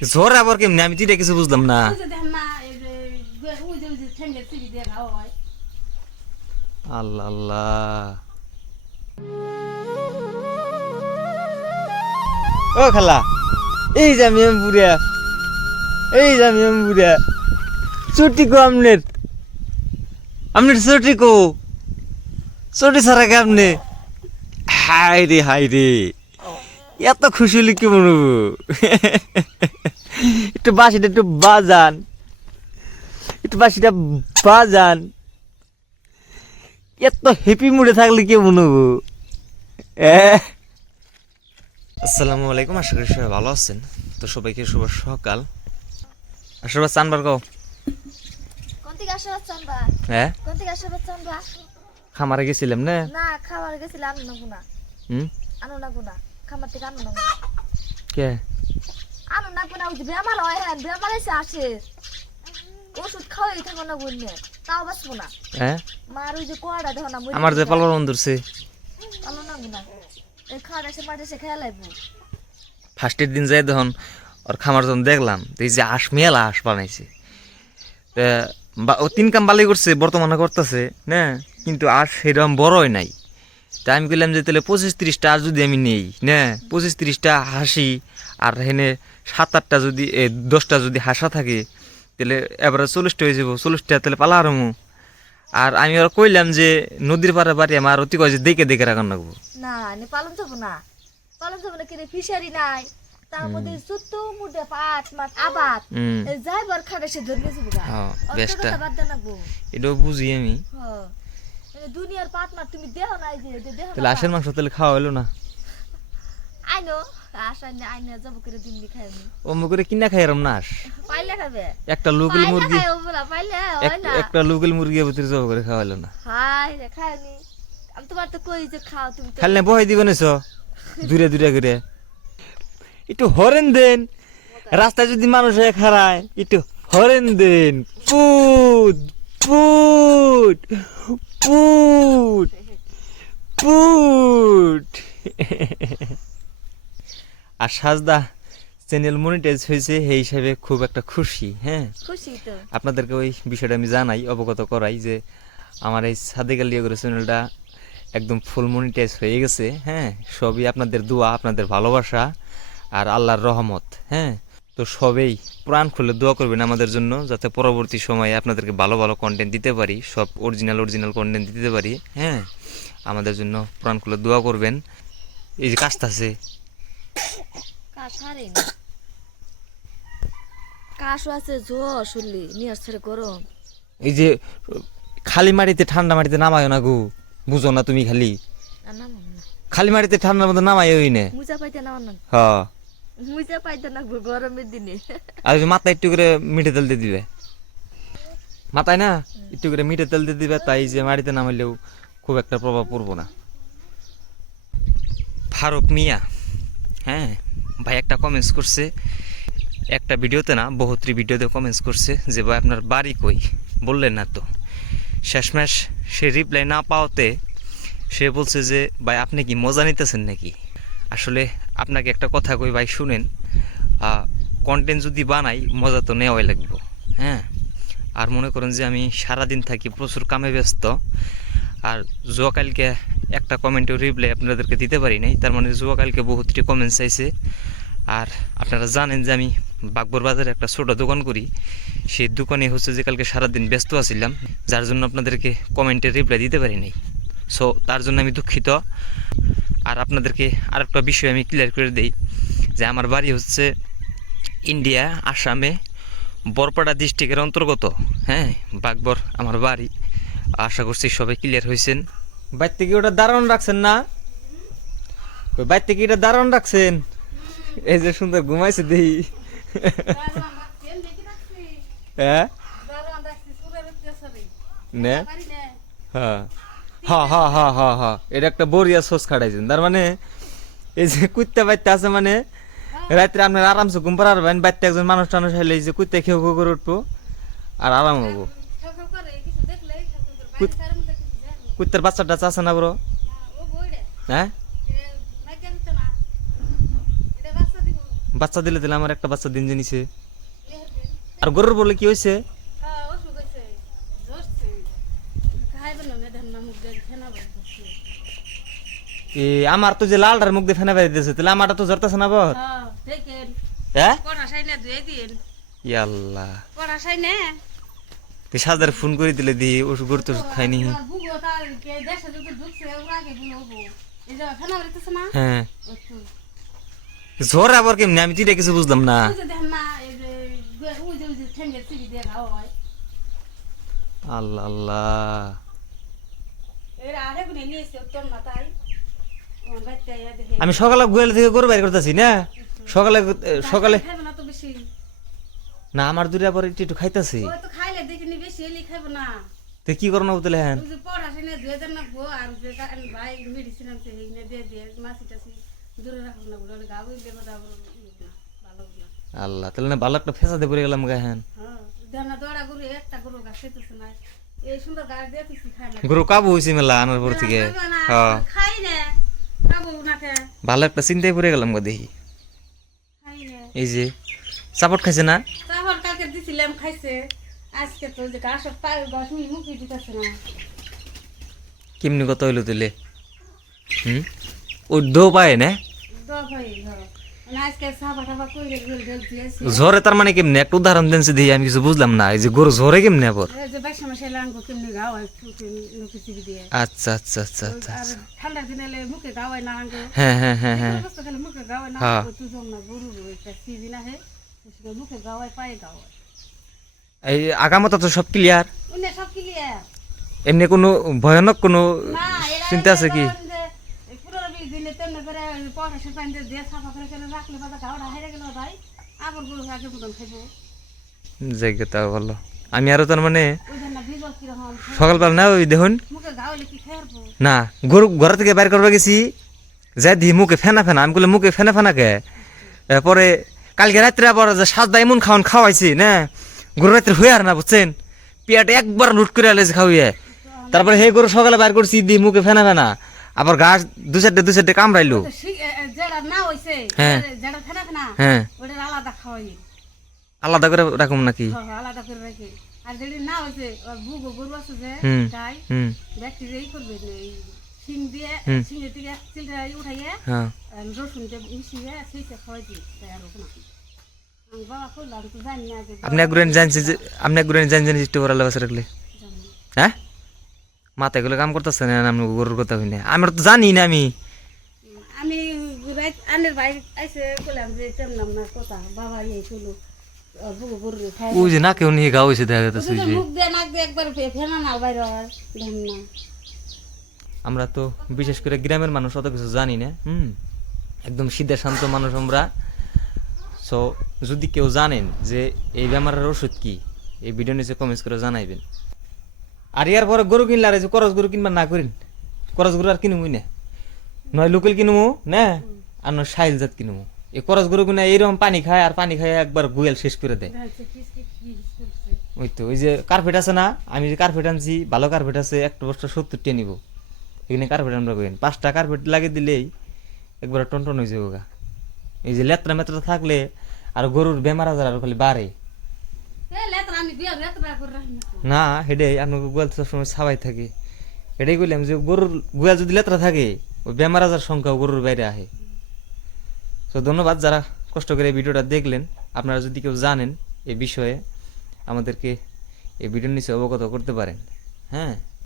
জ্বর আবার কেমনি আমি তিনটা কিছু বুঝলাম না। আল্লাহ আল্লাহ। ও খালা, এই যে আমি বুড়া, এই যে আমি বুড়া, ছুটি কো আমনের, আমনের ছুটি কো, ছুটি ছাড়া কে আপনি? হাই রে, এত খুশি হলে কি মনবো? একটু বাসিটা একটু বাজান, একটু বাসিটা বাজান, এত হ্যাপি মুডে থাকলে কি মনবো? আসসালামু আলাইকুম, আশা করি সবাই ভালো আছেন। তো সবাইকে শুভ সকাল। আসলে চানবার কও। কোন থেকে আসবা চানবা? হ্যাঁ, কোন থেকে আসবা চানবা? খামারে গেছিলাম না। না খাবার গেছিলাম আনো না গুনা। আনো না গুনা। খামার থেকে আনো না গুনা। কে? আনো না গুনা, ওই যে বেমার হয়, হ্যাঁ বেমার এসে আসে। ওষুধ খাওয়াই থাকো না গুনে, তাও বাঁচবো না। হ্যাঁ, মার ওই যে কোয়াটা দেখো না। আমার যে পালন বন্ধুরছে আনো না গুনা। এই খাওয়াটা এসে মাঠে এসে খেয়ে লাইবো। ফার্স্টের দিন যাই তখন ওর খামার যখন দেখলাম, তো এই যে আঁশ মেলা আঁশ বানাইছে, ও তিন কাম বালি করছে, বর্তমানে করতেছে না, কিন্তু আঁশ সেরকম বড়ই নাই। তা আমি বললাম যে তাহলে 25-30টা আঁশ যদি আমি নেই না, 25-30টা হাসি, আর হেনে 7-8টা যদি 10টা যদি হাসা থাকে, তাহলে এবারে 40টা হয়ে যাবো, 40টা তাহলে পালা আরমু। আর আমি ওরা কইলাম যে নদীর পাড়ে বাড়ি আমার অতি কয় যে দেখে দেখে রাখান রাখবো। না নে পালন যাবো না, পালন যাবো না, কিন্তু ফিশারি নাই। তার মধ্যে ছোট্ট মুডে পাট মাছ আবাদ যাইবার খাটে সে ধরে গেছে বুঝা। বেশটা বাদ দেন না গো, এটাও বুঝি আমি। দুনিয়ার পাট মাছ তুমি দেহ নাই যে দেহ তাহলে আশের মাংস তাহলে খাওয়া হলো না। আইনো আশা নে আইনে যাব করে দিন দি খাইনি। অম্ম করে কিনা খাই এরম নাশ। পাইলে খাবে, একটা লোকাল মুরগি, খাই ওগুলা পাইলে হয় না। একটা লোকাল মুরগি ভিতরে জব করে খাওয়া হলো না। হাই রে খাইনি। আমি তোমার তো কই যে খাও তুমি তো। খালি বহাই দিবেন এসো দূরে দূরে করে। একটু হরেন দেন, রাস্তায় যদি মানুষ হয়ে খাড়ায় একটু হরেন দেন। পুট পুট পুট পুট। আর সাজদা চ্যানেল মনিটাইজ হয়েছে, সেই হিসাবে খুব একটা খুশি। হ্যাঁ, খুশি তো। আপনাদেরকে ওই বিষয়টা আমি জানাই, অবগত করাই যে আমার এই সাদেক আলিয়া করে চ্যানেলটা একদম ফুল মনিটাইজ হয়ে গেছে। হ্যাঁ, সবই আপনাদের দোয়া, আপনাদের ভালোবাসা আর আল্লাহর রহমত। হ্যাঁ, তো সবেই প্রাণ খুলে দোয়া করবেন আমাদের জন্য, যাতে পরবর্তী সময়ে আপনাদেরকে ভালো ভালো কন্টেন্ট দিতে পারি, সব অরিজিনাল কন্টেন্ট দিতে পারি। হ্যাঁ, আমাদের জন্য প্রাণ খুলে দোয়া করবেন। এই যে কাজটা আছে, কাশারে না কাশও আছে, জ্বর শুনলি নিয়ার ছেড়ে গরম। এই যে খালি মাটিতে ঠান্ডা মাটিতে নামায় না গো, বুঝো না তুমি? খালি না খালি মাটিতে ঠান্ডার মধ্যে নামাই ওই না। মুজা পাইতে না না, হ্যাঁ, মুজা পাইতে না গরমের দিনে। আর মাথায় একটু করে মিঠে তেল দিয়ে দিবে, মাথায় না একটু করে মিঠে তেল দিয়ে দিবে, তাই যে মাটিতে নামাইলেও খুব একটা প্রভাব পড়বো না। ফারুক মিয়া, হ্যাঁ ভাই, একটা কমেন্টস করছে, একটা ভিডিওতে না বহুতরি ভিডিওতে কমেন্টস করছে যে ভাই আপনার বাড়ি কই, বললেন না তো। শেষমেশ সে রিপ্লাই না পাওয়াতে সে বলছে যে ভাই আপনি কি মজা নিতেছেন নাকি? আসলে আপনাকে একটা কথা কই ভাই, শুনেন, কন্টেন্ট যদি বানাই মজা তো নেওয়াই লাগবে। হ্যাঁ, আর মনে করেন যে আমি সারাদিন থাকি প্রচুর কামে ব্যস্ত, আর জুয়াকালকে একটা কমেন্টেও রিপ্লাই আপনাদেরকে দিতে পারি নাই, তার মানে জুয়াকালকে বহুতটি কমেন্ট চাইছে। আর আপনারা জানেন যে আমি বাগবর বাজারে একটা ছোটো দোকান করি, সেই দোকানে হচ্ছে যে কালকে সারাদিন ব্যস্ত আছিলাম, যার জন্য আপনাদেরকে কমেন্টের রিপ্লাই দিতে পারি নাই। সো তার জন্য আমি দুঃখিত। আর আপনাদেরকে আরেকটা বিষয় আমি ক্লিয়ার করে দিই যে আমার বাড়ি হচ্ছে ইন্ডিয়া, আসামে, বরপাড়া ডিস্ট্রিক্টের অন্তর্গত। হ্যাঁ, বাগবর আমার বাড়ি। আশা করছি সবাই ক্লিয়ার হয়েছেন। বাইর থেকে ওটা দারুণ রাখছেন না? ওই বাইর থেকে এটা দারুণ রাখছেন, এই যে সুন্দর ঘুমাইছে দেই। হ্যাঁ নে, হ্যাঁ হ্যাঁ হ্যাঁ হ্যাঁ হ্যাঁ হ্যাঁ, এটা একটা বড়িয়া সোস খাটাইছেন। তার মানে এই যে কুত্তা বাইতে আছে, মানে রাত্রে আপনার আরামসে ঘুম পাড়াবেন, বাইতে একজন মানুষ টানুষ হইলে এই যে কুত্তা খেয়ে করে উঠবো আর আরাম হবো। কুত্তার বাচ্চা টাচ্চা আছে না ব্রো? হ্যাঁ, বাচ্চা দিলে দিলে আমার একটা বাচ্চা দিন জানিছে আর গরুর বলে কি হয়েছে হ্যাঁ অসুখ হয়েছে জ্বরছে খাইবে না মেধার না মুখ দিয়ে ফেনা বলতেছে আমার তো যে লালটার মুখ দিয়ে ফেনা বেরিয়ে দিয়েছে তাহলে আমারটা তো জ্বরতেছে না বর হ্যাঁ দেখেন হ্যাঁ পড়া সাইনে ধুয়ে দিন ইয়াল্লাহ পড়া সাইনে তুই সাজদার ফোন করে দিলে দি ওষুধ গরু তো খাইনি বুগো তার কে দেশে যদি ঢুকছে ওরা আগে গুলো এই যে ফেনা বেরিতেছে না হ্যাঁ একটু জ্বর আবার কেমনি আমি তিনটা কিছু বুঝলাম না ওই যে দেখেন না এই যে ওই যে ঠেঙ্গের চিবি দিয়ে খাওয়া হয় আল্লাহ আল্লাহ এরা আরে গুনে নিয়েছে তোর না তাই ওর বাচ্চা ইয়া দেখে আমি সকালে গোয়াল থেকে গরু বাইর করতেছি না সকালে সকালে খাইবে না তো বেশি না আমার দূরে আবার একটু একটু খাইতেছি ও তো খাইলে দেখিনি বেশি এলি খাইবে না তো কি করো না বলতে হ্যাঁ ওই যে পড়া সাইনে ধুয়ে দেন না গো আর যে ভাই মেডিসিন আছে এইনে দিয়ে দিয়ে মাছিটাছি দূরে রাখুন না বলে গা বইলে কথা ভালো না আল্লাহ তাহলে না ভালো একটা ফেসাতে পড়ে গেলাম গা হ্যাঁ হ্যাঁ দেনা দড়া গরু একটা গরু গাছ খেতেছে না এই সুন্দর গাছ দিয়ে তুই খাই না গরু কাবু হয়েছে মেলা আনার পর থেকে হ্যাঁ খাই না খাবো না কে ভালো একটা চিন্তায় পড়ে গেলাম গা দেখি খাই না এই যে সাপোর্ট খাইছে না তারপর কালকে দিছিলাম খাইছে আজকে তো যে গাছ পাই গাছ মুখি দিতেছে না কেমনি কত হইলো তুলে ওই দো পায় না ভাই আজকে সাবা টাবা কইলে গেল গেল দিয়েছি ঝরে তার মানে কেমনি একটা উদাহরণ দেন দিই আমি কিছু বুঝলাম না এই যে গরু ঝরে কেমনি আবার এই যে বাইশে মাসে লাঙ্গো কেমনি গাও হয় মুখে চিবি দিয়ে আচ্ছা আচ্ছা আচ্ছা আচ্ছা আর ঠান্ডার দিনে এলে মুখে গাও হয় না লাঙ্গো হ্যাঁ হ্যাঁ হ্যাঁ হ্যাঁ অবস্থা খালি মুখে গাও হয় না হ্যাঁ। তুই জম না গরু একটা চিবি না হে মুখে গাও হয় পায়ে গাও হয় এই আগামতা তো সব ক্লিয়ার উনি সব ক্লিয়ার এমনি কোনো ভয়ানক কোনো না এরা চিন্তা আছে কি পুরো দিনে তেমনি করে পয়সা পানি দিয়ে সাফা করে কেন রাখলে বাবা গাওটা হেরে গেল ভাই আবার গরু আগে মতন খাইবো জায়গা তা ভালো আমি আরো তার মানে ওই জন্য ভিজল কিরকম সকালবেলা না ওই দেখুন মুখে গাও হলে কি খাইবো না গরু ঘর থেকে বাইর করবা গেছি যাই দি মুখে ফেনা ফেনা আমি বলে মুখে ফেনা ফেনা কে পরে কালকে রাত্রে আবার যে সাজদা এমন খাওয়াইছি না গরু রাত্রে হয়ে আর না বুঝছেন পেট একবার লুট করে আলেছে খাওয়াইয়ে তারপরে হে গরু সকালে বাইর করছি দি মুখে ফেনা ফেনা আবার গাছ দু চারটে কামড়াইলো যেটা না হইছে হ্যাঁ। যেটা ফেনা ফেনা হ্যাঁ ওটা আলাদা খাওয়াই আলাদা করে রাখুন নাকি আলাদা করে রাখি আর যেটা না হইছে ওর বুগো গরু আছে যে হুম। গাই হুম ব্যাকটেরিয়া করবে এই শিং দিয়ে হুম। শিঙে থেকে চিলটা উঠাইয়ে হ্যাঁ রসুন দিয়ে মিশিয়ে সেইটা খাওয়াই দিই তাই আর না আমি বাবা করলাম তো জানি না যে আপনি একগুরেন জানছি যে আপনি একগুরেন জানছেন একটু ওরা লেবাসে রাখলে জানি না। হ্যাঁ মাথায় গুলো কাম করতেছে না আমি গরুর কথা হই না আমরা তো জানি না আমি আমি আনের ভাই আইসে বললাম যে তেমন না কথা বাবা এই চলো বুগো গরু খাই ওই যে না কেউ নিয়ে গা হয়েছে দেখা যাচ্ছে ওই যে মুখ দিয়ে নাক দিয়ে একবার ফেনা না বাইরে হয় ধান না আমরা তো বিশেষ করে গ্রামের মানুষ অত কিছু জানি না একদম সিদ্ধা শান্ত মানুষ আমরা সো যদি কেউ জানেন যে এই বেমারের ওষুধ কি এই ভিডিও নিচে কমেন্টস করে জানাইবেন আর ইয়ার পরে গরু কিনলে আর এই যে করস গরু কিনবার না করিন করস গরু আর কিনবই না নয় লোকাল কিনবো না আর নয় সাইল জাত কিনবো এই করস গরু কিনা এইরকম পানি খায় আর পানি খায় একবার গুয়াল শেষ করে দেয় ওই তো ওই যে কার্পেট আছে না আমি যে কার্পেট আনছি ভালো কার্পেট আছে একটা বস্তা 70 নিব এখানে কার্পেট আমরা করেন 5টা কার্পেট লাগিয়ে দিলেই একবার টনটন হয়ে যাবো গা এই যে লেত্রা মেত্রা থাকলে আর গরুর বেমার আজার আর খালি বাড়ে আমি বিয়া লেতরা করে রাখি না হেডে আপনাকে গোয়াল তো সময় ছাবাই থাকে এটাই বললাম যে গরুর গোয়াল যদি লেত্রা থাকে ওই বেমার আজার সংখ্যাও গরুর বাইরে আহে তো ধন্যবাদ যারা কষ্ট করে এই ভিডিওটা দেখলেন আপনারা যদি কেউ জানেন এই বিষয়ে আমাদেরকে এই ভিডিওর নিচে অবগত করতে পারেন হ্যাঁ